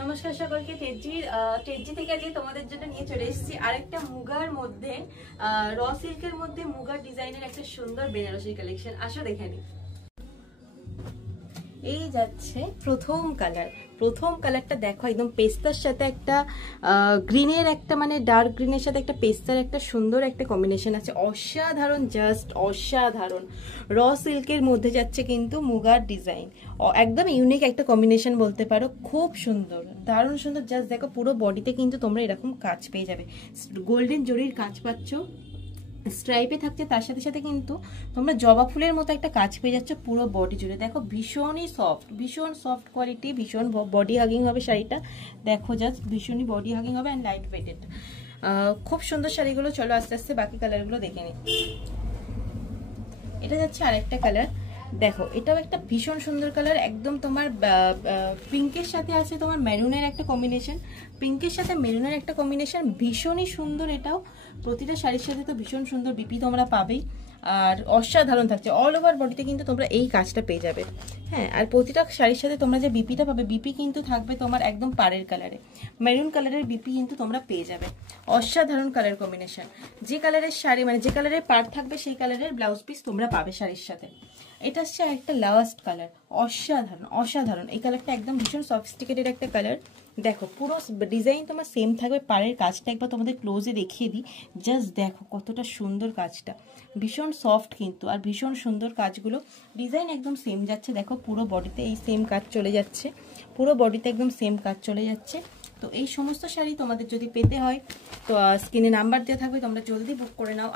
নমস্কার সকলকে। টেজি থেকে আজকে তোমাদের জন্য নিয়ে চলে এসেছি আরেকটা মুগার মধ্যে র সিল্কের মধ্যে মুগার ডিজাইনের একটা সুন্দর বেনারসি কালেকশন। আসো দেখে নি। এই যাচ্ছে প্রথম কালারটা দেখো, একদম পেস্তার সাথে একটা গ্রিনের একটা মানে ডার্ক গ্রিনের সাথে একটা পেস্তার একটা সুন্দর একটা কম্বিনেশন আছে। অসাধারণ, জাস্ট অসাধারণ। র সিল্কের মধ্যে যাচ্ছে কিন্তু মুগার ডিজাইন, একদম ইউনিক একটা কম্বিনেশন বলতে পারো। খুব সুন্দর, দারুণ সুন্দর। জাস্ট দেখো, পুরো বডিতে কিন্তু তোমরা এরকম কাজ পেয়ে যাবে, গোল্ডেন জরির কাজ পাচ্ছ, স্ট্রাইপে থাকছে, তার সাথে সাথে কিন্তু তোমরা জবা ফুলের মতো একটা কাজ পেয়ে যাচ্ছ পুরো বডি জুড়ে। দেখো ভীষণই সফট, ভীষণ সফট কোয়ালিটি, ভীষণ বডি হাগিং হবে শাড়িটা। দেখো জাস্ট ভীষণই বডি হাগিং হবে অ্যান্ড লাইট ওয়েটেড। খুব সুন্দর শাড়িগুলো। চলো আস্তে আস্তে বাকি কালারগুলো দেখে নিই। এটা যাচ্ছে আরেকটা কালার। দেখো এটাও একটা ভীষণ সুন্দর কালার, একদম তোমার পিঙ্কের সাথে আছে তোমার মেরুনের একটা কম্বিনেশন, পিঙ্কের সাথে মেরুনের একটা কম্বিনেশন, ভীষণই সুন্দর। এটাও প্রতিটা শাড়ির সাথে তো ভীষণ সুন্দর বিপি তোমরা পাবেই, আর অসাধারণ থাকছে। অল ওভার বডিতে কিন্তু তোমরা এই কাজটা পেয়ে যাবে। হ্যাঁ, আর প্রতিটা শাড়ির সাথে তোমরা যে বিপিটা পাবে, বিপি কিন্তু থাকবে তোমার একদম পাড়ের কালারে, মেরুন কালারের বিপি কিন্তু তোমরা পেয়ে যাবে। অসাধারণ কালার কম্বিনেশন। যে কালারের শাড়ি মানে যে কালারের পাড় থাকবে সেই কালারের ব্লাউজ পিস তোমরা পাবে শাড়ির সাথে। এটা হচ্ছে একটা লাস্ট কালার, অসাধারণ অসাধারণ। এই কালারটা একদম ভীষণ সফিস্টিকেটেড একটা কালার। দেখো পুরো ডিজাইন তোমার সেম থাকবে, পাড়ের কাজটা একবার তোমাদের ক্লোজে দেখিয়ে দিই। জাস্ট দেখো কতটা সুন্দর কাজটা, ভীষণ সফট কিন্তু, আর ভীষণ সুন্দর কাজগুলো। ডিজাইন একদম সেম যাচ্ছে, দেখো পুরো বডিতে এই সেম কাজ চলে যাচ্ছে, পুরো বডিতে একদম সেম কাজ চলে যাচ্ছে। তো এই সমস্ত শাড়ি তোমাদের যদি পেতে হয় তো স্ক্রিনে নাম্বার দেওয়া থাকবে, তোমরা জলদি বুক করে নাও।